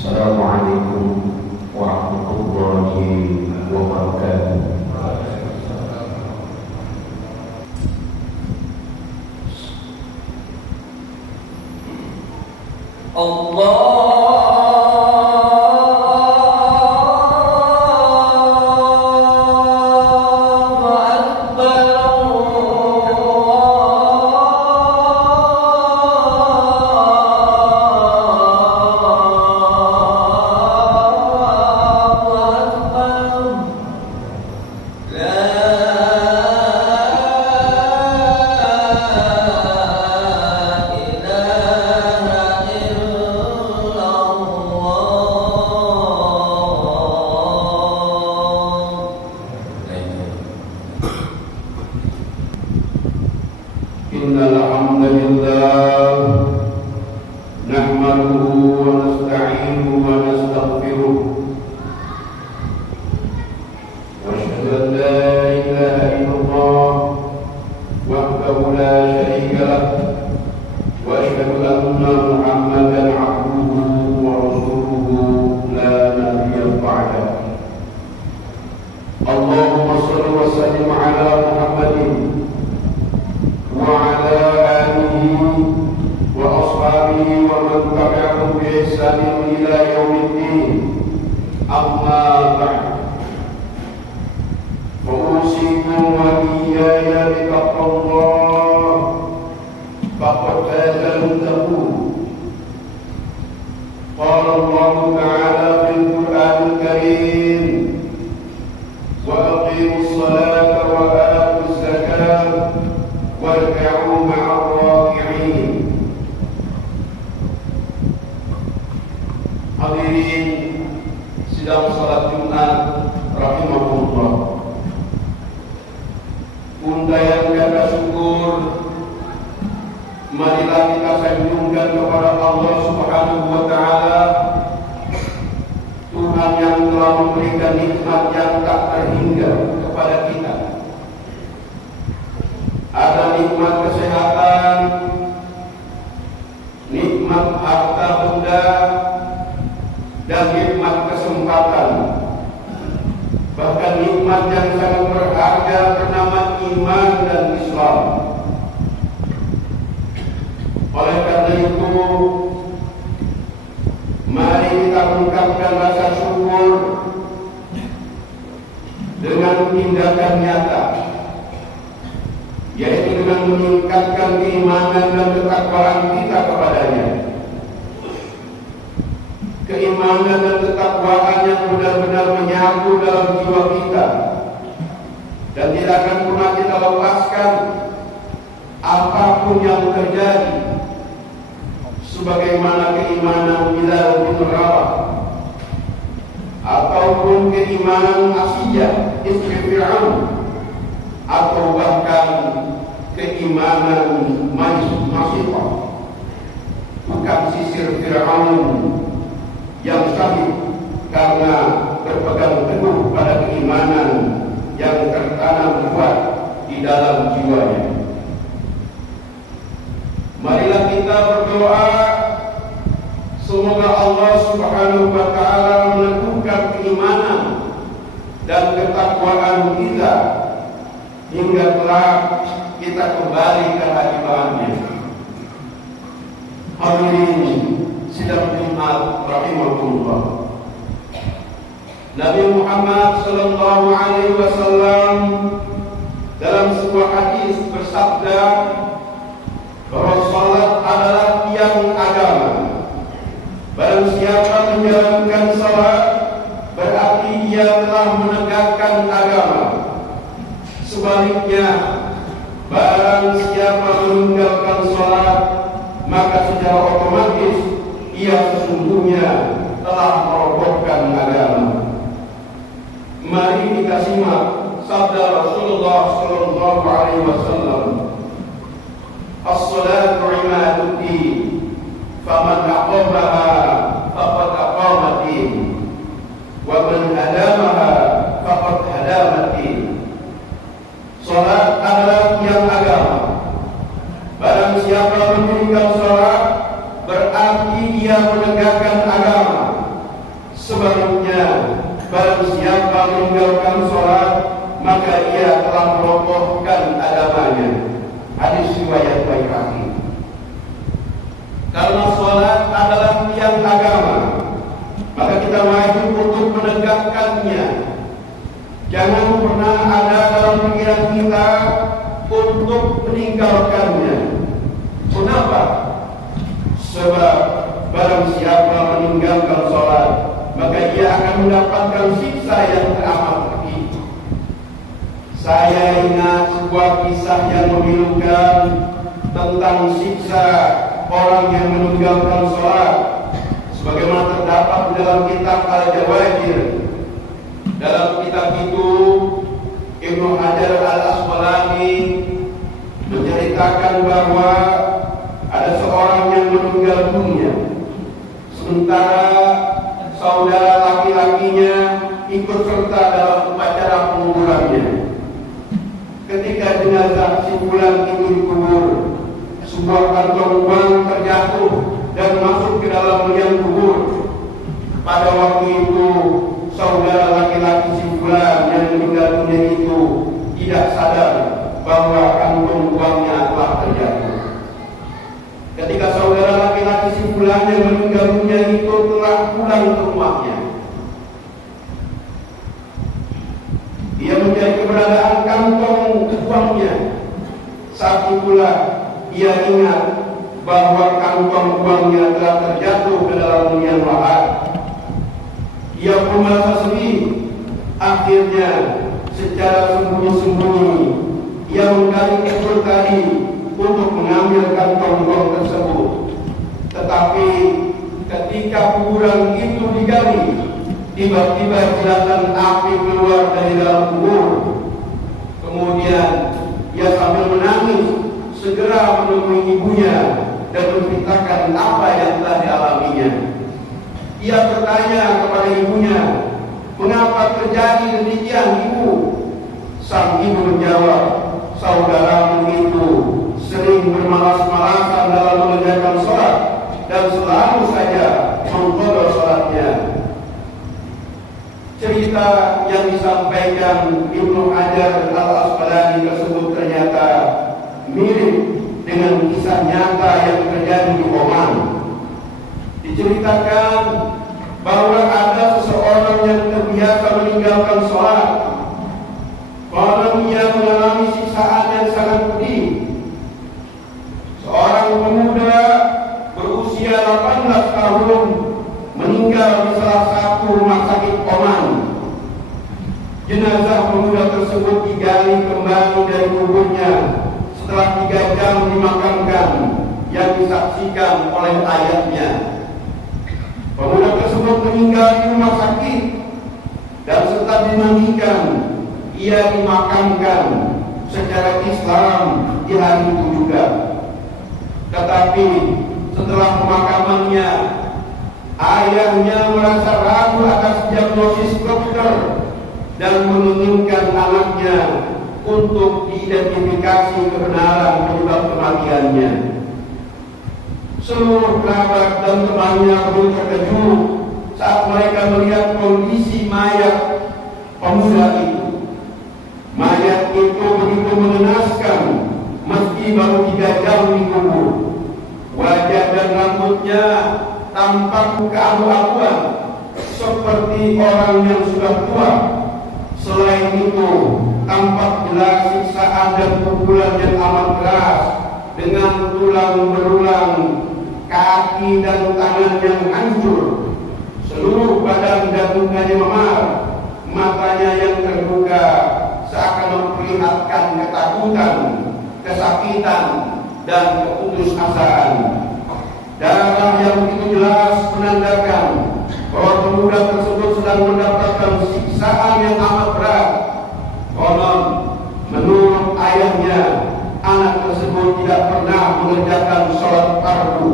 Assalamualaikum warahmatullahi wabarakatuh. Nabi Muhammad sallallahu alaihi wasallam dalam sebuah hadis bersabda bahwa salat adalah tiang agama. Barang siapa menjalankan salat berarti ia telah menegakkan agama. Sebaliknya, barang siapa meninggalkan salat maka secara otomatis ia sesungguhnya telah merobohkan agama. Mari kita simak sabda Rasulullah sallallahu alaihi wasallam. As-salatu imaduddin, faman aqamaha faqad aqamatin, wa man hadamaha faqad hadamatin. Salat adalah tiang agama. Barang siapa meninggalkan salat berarti ia menegakkan agama. Karena sholat adalah tiang agama, maka kita wajib untuk menegakkannya. Jangan pernah ada dalam pikiran kita untuk meninggalkannya. Kenapa? Sebab barang siapa meninggalkan sholat, maka ia akan mendapatkan siksa yang teramat pedih. Saya ingat sebuah kisah yang memilukan tentang siksa orang yang meninggalkan sholat, sebagaimana terdapat di dalam kitab Al-Jawahir. Dalam kitab itu Ibnu Hajar Al-Asqalani menceritakan bahwa ada seorang yang meninggal dunia, sementara saudara laki-lakinya ikut serta dalam upacara penguburannya. Ketika jenazah si fulan itu dikubur, sebuah kantong uang terjatuh dan masuk ke dalam liang kubur. Pada waktu itu saudara laki-laki si fulan yang meninggal dunia itu tidak sadar bahwa kantong uangnya telah terjatuh. Ketika saudara laki-laki si fulan yang meninggal dunia itu telah pulang ke rumahnya, dia mencari keberadaan kantong uangnya. Saat itulah ia ingat bahwa kantong uangnya telah terjatuh ke dalam liang lahat. Ia pun merasa sedih. Akhirnya secara sembunyi-sembunyi ia menggali ekor tadi untuk mengambil kantong uang tersebut. Tetapi ketika kuburan itu digali, tiba-tiba kelihatan api keluar dari dalam kubur. Kemudian ia sambil menangis segera menemui ibunya dan menceritakan apa yang telah dialaminya. Ia bertanya kepada ibunya, "Mengapa terjadi demikian, Ibu?" Sang ibu menjawab, "Saudaramu itu sering bermalas-malasan dalam mengerjakan sholat dan selalu saja mengqadha sholatnya." Cerita yang disampaikan Ibnu Hajar Al-Asqalani tersebut ternyata mirip dengan kisah nyata yang terjadi di Oman. Diceritakan bahwa ada seseorang yang terbiasa meninggalkan sholat. Malam ia mengalami siksaan yang sangat pedih. Seorang pemuda berusia 18 tahun meninggal di salah satu rumah sakit Oman. Jenazah pemuda tersebut digali kembali dari kuburnya setelah 3 jam dimakamkan, yang disaksikan oleh ayahnya. Pemuda tersebut meninggal di rumah sakit dan setelah dimandikan, ia dimakamkan secara Islam di hari itu juga. Tetapi setelah pemakamannya, ayahnya merasa ragu atas diagnosis dokter dan menginginkan anaknya untuk diidentifikasi kebenaran penyebab kematiannya. Seluruh kerabat dan temannya pun terkejut saat mereka melihat kondisi mayat pemuda itu. Mayat itu begitu mengenaskan meski baru 3 jam dikubur. Wajah dan rambutnya tampak keabu-abuan seperti orang yang sudah tua. Selain itu, tampak jelas siksaan dan pukulan yang amat keras dengan tulang berulang, kaki dan tangan yang hancur. Seluruh badan dan mukanya memar, matanya yang terbuka seakan memperlihatkan ketakutan, kesakitan, dan keputusasaan. Darah yang begitu jelas menandakan bahwa pemuda tersebut sedang mendapatkan siksaan yang amat berat. Konon, menurut ayahnya, anak tersebut tidak pernah mengerjakan sholat fardu.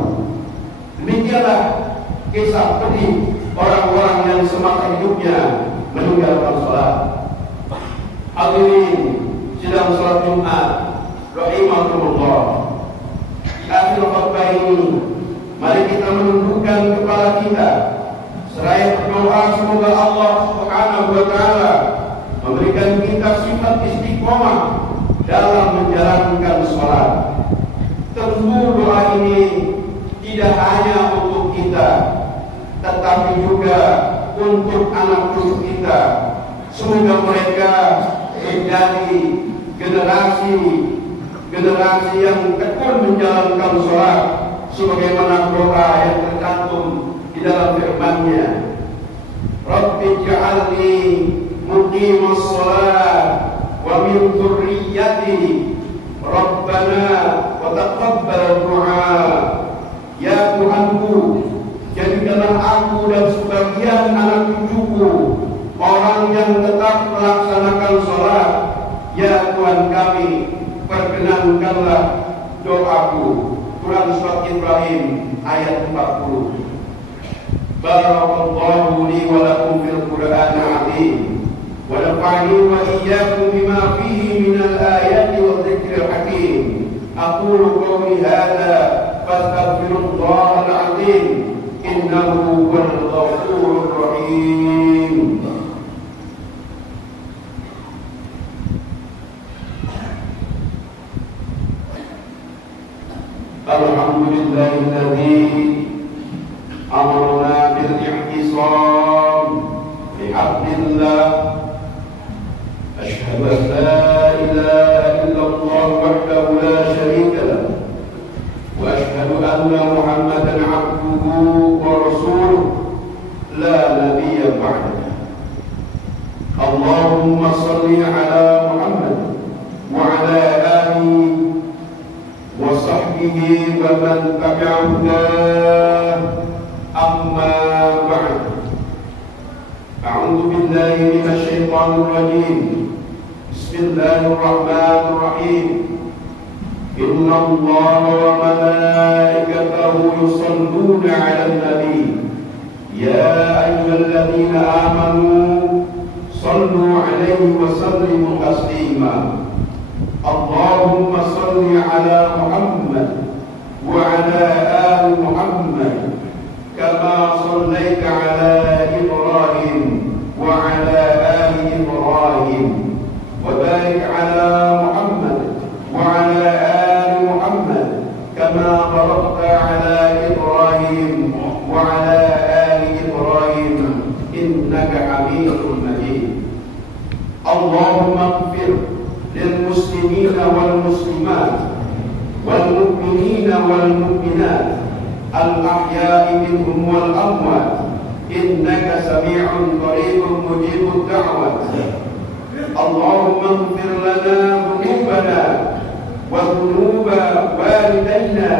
Demikianlah kisah pedih orang-orang yang semasa hidupnya meninggalkan sholat. Hadirin sidang sholat Jumat rahimakumullah. Di akhir khutbah ini, mari kita menundukkan kepala kita seraya berdoa semoga Allah Subhanahu wa taala memberikan kita sifat istiqomah dalam menjalankan sholat. Tentu doa ini tidak hanya untuk kita, tetapi juga untuk anak cucu kita. Semoga mereka menjadi generasi yang tekun menjalankan sholat sebagaimana doa yang tercantum di dalam firman-Nya. Rabbi ja'alni muqimas sholat wa min dzurriyyati Rabbana wa taqabbal du'a. Ya Tuhanku, jadikanlah aku dan sebagian anak cucuku orang yang tetap melaksanakan sholat. Ya Tuhan kami, perkenankanlah doaku. Quran Surat Ibrahim ayat 40. Barakallahu li wa lakum fil Qur'anil azim wa nafa'ani wa iyyakum bima fihi minal ayati wa dzikril hakim. Aqulu qawli hadza fastaghfirullahal azim innahu huwal ghafurur rahim. Alhamdulillahilladzi amarna bil i'tisam bihablillah. Asyhadu an la ilaha illallah wahdahu la syarika lahu wa asyhadu anna Muhammadan 'abduhu wa rasuluh la nabiyya ba'dahu. Allahumma shalli 'ala Muhammad wa 'ala alihi wa sahbihi wa man tabi'ahum. Amma ba'd. A'udzu billahi minasy syaithanir rajim. Bismillahirrahmanirrahim. Inna Allaha wa malaikatahu yusholluna 'alan nabi. Ya ayyuhalladzina amanu shallu 'alaihi wa sallimu taslima. Allahumma salli 'ala Muhammad wa 'ala ali Muhammad kama shallaita 'ala Ibrahim wa 'ala ali Ibrahim wa barik 'ala Muhammad wa 'ala ali Muhammad kama barakta 'ala Ibrahim wa 'ala ali Ibrahim innaka Hamidum Majid. Allahumma ighfir للمسلمين والمسلمات والمؤمنين والمؤمنات الأحياء منهم والأموات إنك سميع قريب مجيب الدعوات. اللهم اغفر لنا ذنوبنا وذنوب والدينا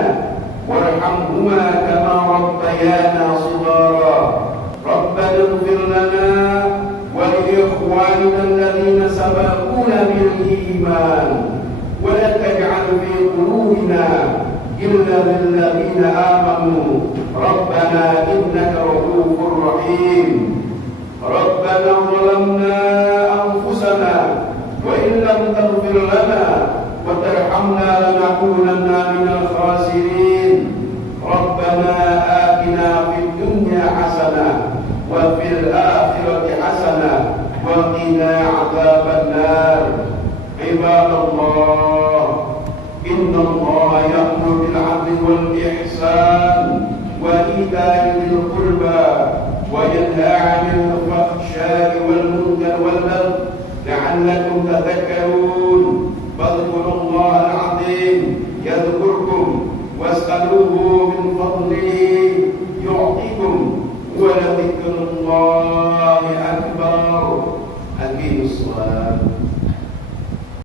وارحمهما كما ربيانا صغارا. ربنا اغفر لنا ولإخواننا الذين سبقونا بالإيمان ولا تجعل في قلوبنا إلا للذين آمنوا ربنا إنك رؤوف رحيم. ربنا ظلمنا أنفسنا وإن لم تغفر لنا وترحمنا لنكونن من الخاسرين. ربنا آتنا في الدنيا حسنة وفي الآخرة حسنة وقنا عذاب النار. عباد الله، إن الله يأمر بالعدل والإحسان وإيتاء ذي القربى وينهى عن الفحشاء والمنكر والبغي لعلكم تذكرون. فاذكروا الله العظيم يذكركم واسألوه من فضله يعطيكم ولذكر الله أكبر. أقيموا الصلاة.